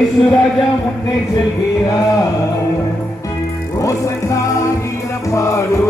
ராஜா முன்னே செல்கிறார், ஓசன்னா கீதம் பாடு.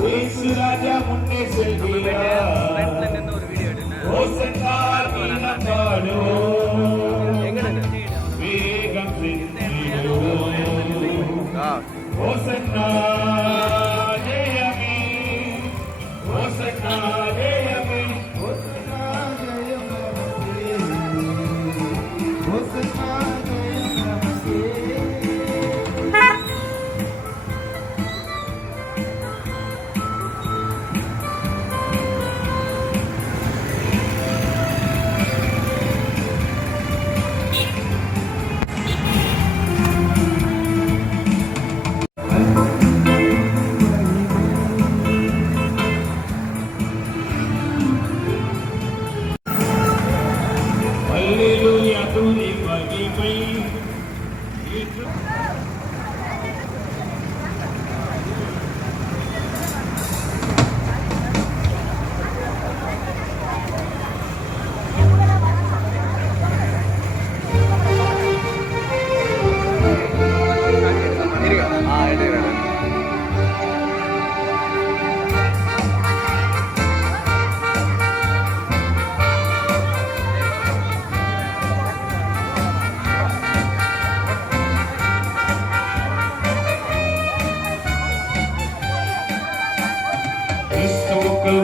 இயேசு ராஜா முன்னே செல்கிறார், ஓசன்னா கீதம் பாடு. வேகம் சென்றிடு, ஓசன்னா ஜெயமே, ஓசன்னா ஜெயமே, ஓசன்னா Hallelujah, துதி மகிமை.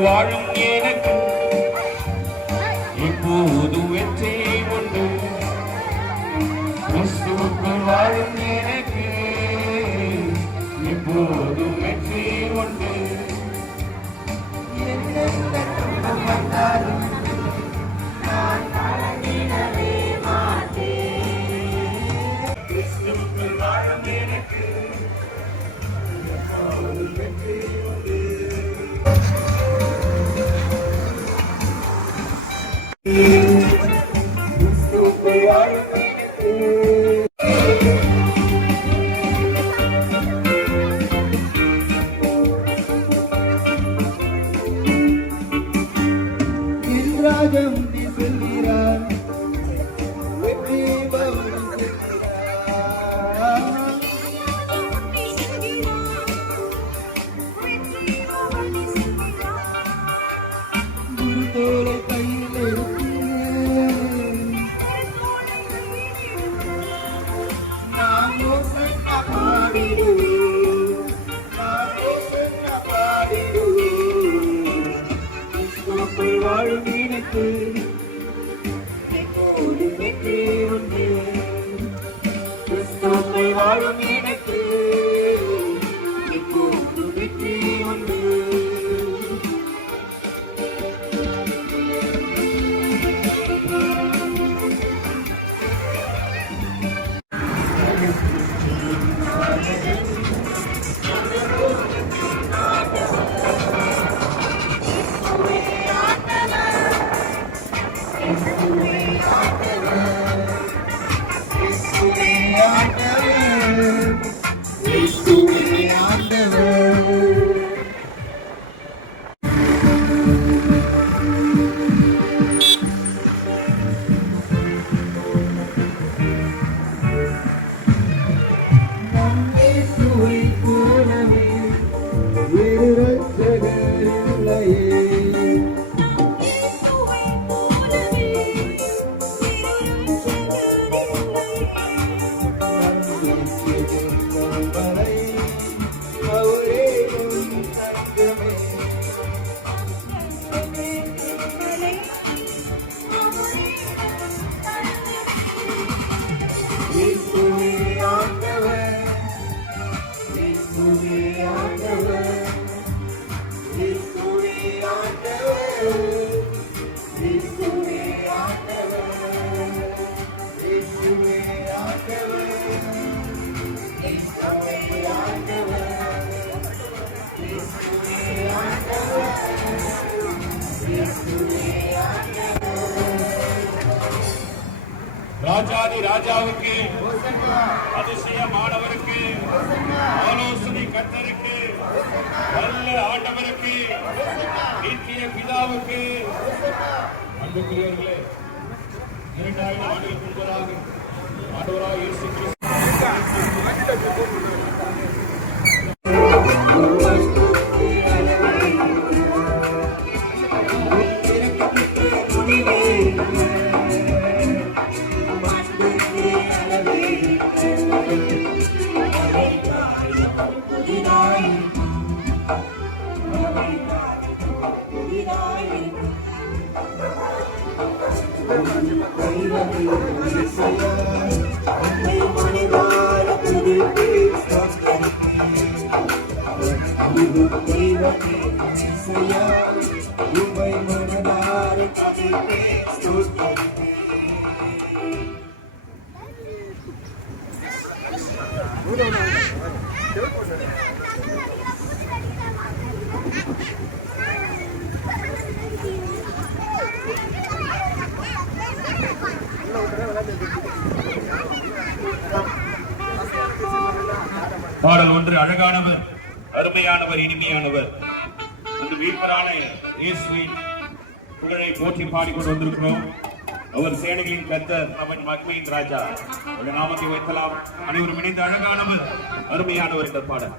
வாழும் எனக்கு இப்போது வெற்றி உண்டு. கிறிஸ்துவுக்குள் வாழும் எனக்கு இப்போது வெற்றி உண்டு. கிறிஸ்துவுக்குள் வாழும் எனக்கு இப்போது வெற்றி உண்டு. ராஜம் செல்கிறார், குருதோலை கையில் எடுத்து நான் யோசனை பாடிடுவேன், நான் யோசனை பாடிடுவேன். கிறிஸ்துவுக்குள் வாழும் எனக்கு இப்போது வெற்றி உண்டு. கிறிஸ்துவுக்குள் வாழும் எனக்கு இப்போது வெற்றி உண்டு. ராஜாதி ராஜாவுக்கு, அதிசயமானவருக்கு, ஆலோசனை கர்த்தருக்கு, நல்ல ஆண்டவருக்கு, நித்திய பிதாவுக்கு. அன்புக்குரியவர்களே, 2000 ஆண்டுகளுக்கு முன்பதாக ஆண்டவராக இயேசு கிறிஸ்து பாடல் ஒன்று. அழகானவர், அருமையானவர், இனிமையானவர், அந்த மீட்பரான இயேசுவின் புகழை போற்றி பாடிக்கொண்டு வந்திருக்கிறோம். அவர் சேனைகளின் கர்த்தர், அவன் மகிமையின் ராஜா. அவருடைய நாமத்தை வைக்கலாம். அனைவரும் இணைந்து அழகானவர், அருமையானவர் என்ற பாடல்.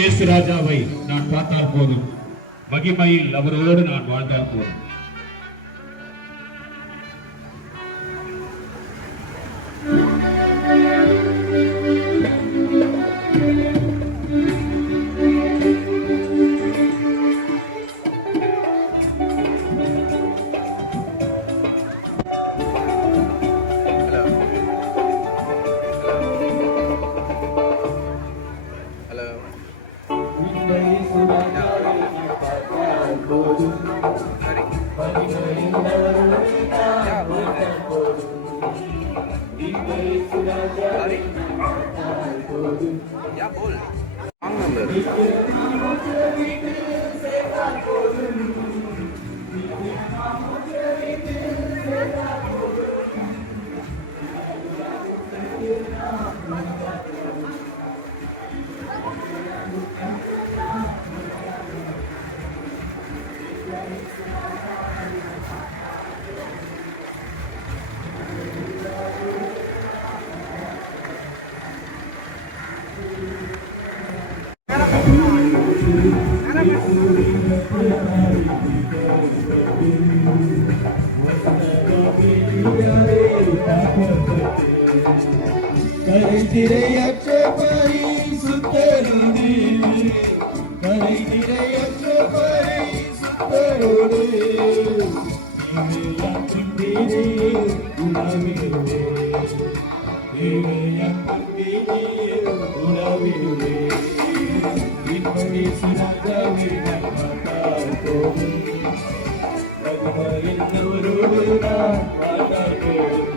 இயேசு ராஜாவை நான் பார்த்தால் போதும், மகிமையில் அவரோடு நான் வாழ்ந்தால் போதும். Ya bol. Anlamdır. கரைதிரையற்ற பரிசுத்தரோடு கரைதிரையற்ற பரிசுத்தரோடு இவையாக்கின்றீரே உணவிடுவே இவையாக்கின்றீரே உணவிடுவே இப்படி சிறந்தவே நான் போகும் என்னவரோடு நான் போகும்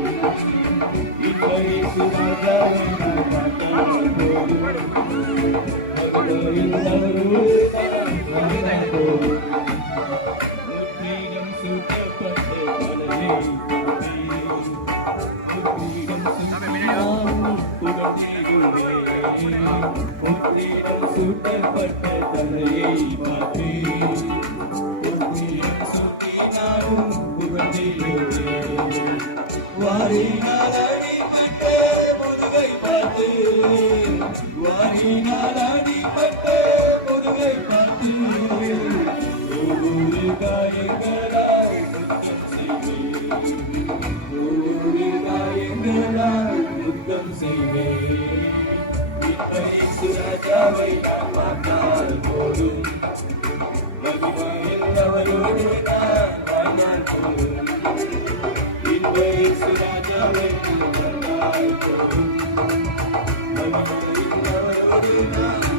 இப்படி சிறந்தவே நான் போகும் என்னவரோடு நான் போகும் முற்றிலும் சுட்டப்பட்ட தலையை முற்றிலும் சுட்டப்பட்ட தலையை பார்த்து சுற்றி நானும் புகழ்ந்திடுவேன் வாரினால் அடிப்பட்ட முதுகை பார்த்து வாரினால் அடிப்பட்ட முதுகை பார்த்து ஒவ்வொரு காயங்களாய் சுத்தம் செய்வேன் ஒவ்வொரு காயங்களாய் சுத்தம் செய்வேன் இப்படி சுராஜாவை நான் பார்த்தால் போதும் மகிமையுள்ளவரோடு நான் வாழ்ந்தால் போதும் இப்படி சுராஜாவை நான் பார்த்தால் போதும் மகிமையுள்ளவரோடு நான்